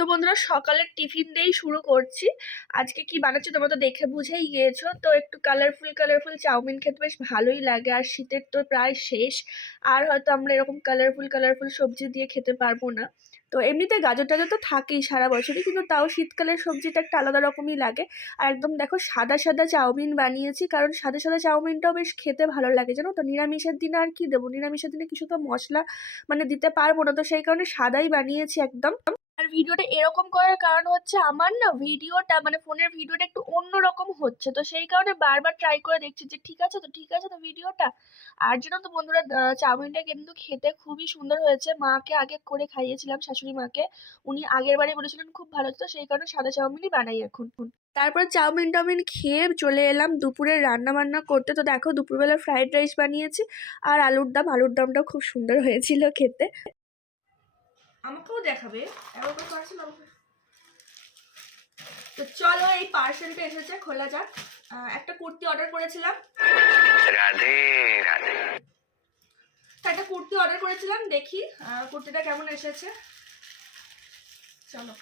তো বন্ধুরা সকালের টিফিন দিয়েই শুরু করছি। আজকে কি বানাচ্ছি তোমরা তো দেখে বুঝেই গিয়েছো। তো একটু কালারফুল কালারফুল চাউমিন খেতে বেশ ভালোই লাগে, আর শীতের তো প্রায় শেষ। আর হয়তো আমরা এরকম কালারফুল কালারফুল সবজি দিয়ে খেতে পারবো না। তো এমনিতে গাজর টাজর তো থাকেই সারা বছরই, কিন্তু তাও শীতকালের সবজিটা একটা আলাদা রকমই লাগে। আর একদম দেখো সাদা সাদা চাউমিন বানিয়েছি, কারণ সাদা সাদা চাউমিনটাও বেশ খেতে ভালো লাগে জানো তো। নিরামিষের দিনে আর কি দেবো, নিরামিষের দিনে কিছু তো মশলা দিতে পারবো না, তো সেই কারণে সাদাই বানিয়েছি একদম। আর ভিডিওটা এরকম করার কারণ হচ্ছে আমার না ভিডিওটা ফোনের ভিডিওটা একটু অন্যরকম হচ্ছে, তো সেই কারণে বারবার ট্রাই করে দেখছি যে ঠিক আছে তো ভিডিওটা। আর জন্য তো বন্ধুরা চাউমিনটা কিন্তু খেতে খুবই সুন্দর হয়েছে। মাকে আগে করে খাইয়েছিলাম, শাশুড়ি মাকে। উনি আগের বারে বলেছিলেন খুব ভালো হতো, সেই কারণে সাদা চাউমিনই বানাই এখন। তারপর চাউমিন টাউমিন খেয়ে চলে এলাম দুপুরে রান্না বান্না করতে। তো দেখো দুপুরবেলা ফ্রাইড রাইস বানিয়েছি আর আলুর দমটাও খুব সুন্দর হয়েছিল খেতে। আমাকেও দেখাবে এবার পার্সেল। তো চলো এই পার্সেলটা এসেছে, খোলা যাক। একটা কুর্তি অর্ডার করেছিলাম। রাধে রাধে। একটা কুর্তি অর্ডার করেছিলাম, দেখি কুর্তিটা কেমন এসেছে। চলো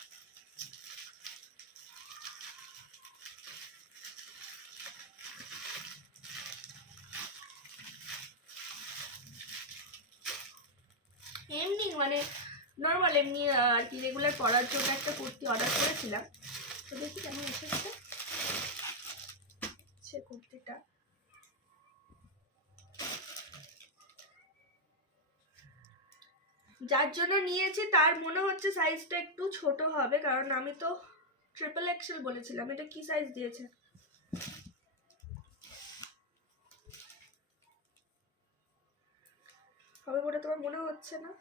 এমনি নর্মাল এমনি আর কি রেগুলার পরার জন্য একটা কুর্তি অর্ডার করেছিলাম। তো দেখি কেমন এসেছে সে কুর্তিটা। যার জন্য নিয়েছি তার মনে হচ্ছে সাইজটা একটু ছোট হবে, কারণ আমি তো ট্রিপল এক্সেল বলেছিলাম। এটা কি সাইজ দিয়েছে? হবে বলে তোমার মনে হচ্ছে না?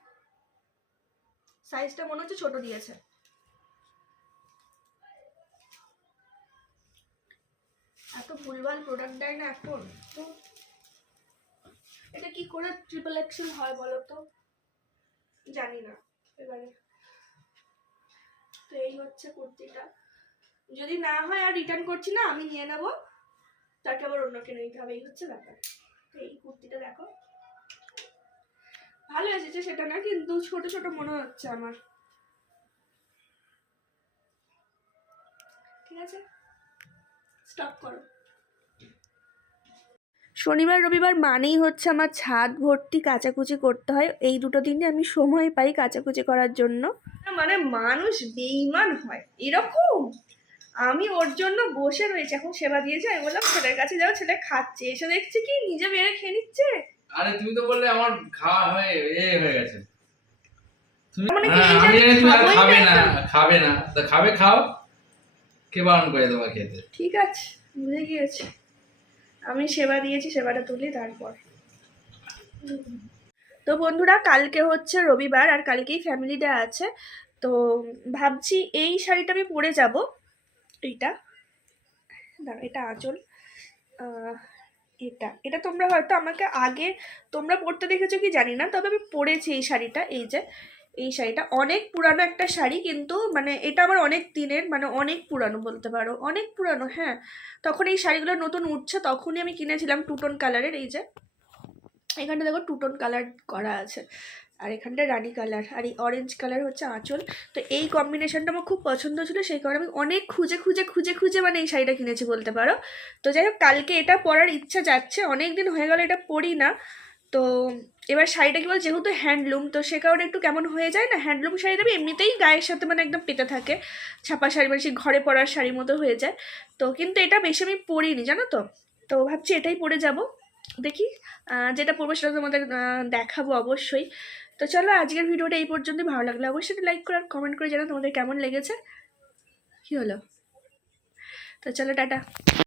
সাইজটা মনে হচ্ছে ছোট দিয়েছে। এত ভুলভাল প্রোডাক্ট দেয় না এখন। তো এটা কি করে ট্রিপল এক্সেল হয় বলো তো, জানি না এবারে। তো এই হচ্ছে কুর্তিটা। যদি না হয় আর রিটার্ন করছি না, আমি নিয়ে নেবো, তাকে আবার অন্যকে নিতে হবে, এই হচ্ছে ব্যাপার। তো এই কুর্তিটা দেখো ভালো এসেছে সেটা না, কিন্তু ছোট ছোট মনে হচ্ছে আমার। ঠিক আছে, স্টপ করো। শনিবার রবিবার মানেই হচ্ছে আমার ছাদ ভর্তি কাচাকুচি করতে হয়। এই দুটো দিনে আমি সময় পাই কাচাকুচি করার জন্য। মানুষ বেঈমান হয় এরকম। আমি ওর জন্য বসে রয়েছি, এখন সেবা দিয়েছে। আমি বললাম ছেলের কাছে যাও, ছেলে খাচ্ছে, এসে দেখছি কি নিজে বেড়ে খেয়ে নিচ্ছে। আরে তুমি তো বললে আমার খাওয়া হয়ে গেছে। তুমি খাবে না তো খাবে, খাও, কে বারণ করে তোমার খেতে? ঠিক আছে, বুঝে গিয়েছি। আমি সেবা দিয়েছি, সেবাটা তুলি তারপর। তো বন্ধুরা কালকে হচ্ছে রবিবার, আর কালকেই ফ্যামিলি ডে আছে। তো ভাবছি এই শাড়িটা আমি পরে যাব। এইটা দাঁড়া, এটা আঁচল। এটা এটা তোমরা হয়তো আমাকে আগে তোমরা পরতে দেখেছো কি জানি না, তবে আমি পরেছি এই শাড়িটা। এই যে এই শাড়িটা অনেক পুরানো একটা শাড়ি, কিন্তু এটা আমার অনেক দিনের, অনেক পুরানো বলতে পারো, অনেক পুরানো। হ্যাঁ, তখন এই শাড়িগুলো নতুন উঠছে, তখনই আমি কিনেছিলাম টুটন কালারের। এই যে এখানটা দেখো টুটন কালার করা আছে, আর এখানটা রানি কালার, আর এই অরেঞ্জ কালার হচ্ছে আঁচল। তো এই কম্বিনেশনটা আমার খুব পছন্দ ছিল, সেই কারণে আমি অনেক খুঁজে খুঁজে খুঁজে খুঁজে এই শাড়িটা কিনেছি বলতে পারো। তো যাই হোক কালকে এটা পরার ইচ্ছা যাচ্ছে, অনেক দিন হয়ে গেল এটা পরি না। তো এবার শাড়িটা কি বল, যেহেতু হ্যান্ডলুম, তো সে কারণে একটু কেমন হয়ে যায় না, হ্যান্ডলুম শাড়ি দেবে এমনিতেই গায়ের সাথে একদম পেতে থাকে, ছাপা শাড়ি সেই ঘরে পরার শাড়ির মতো হয়ে যায়। তো কিন্তু এটা বেশি আমি পরিনি জানো তো। তো ভাবছি এটাই পরে যাব, দেখি যেটা পরবো সেটা তোমাদের দেখাবো অবশ্যই। তো চলো আজকের ভিডিওটা এই পর্যন্তই। ভালো লাগলে অবশ্যই লাইক করে আর কমেন্ট করে জানাও তোমাদের কেমন লেগেছে। কি হলো? তো চলো টাটা।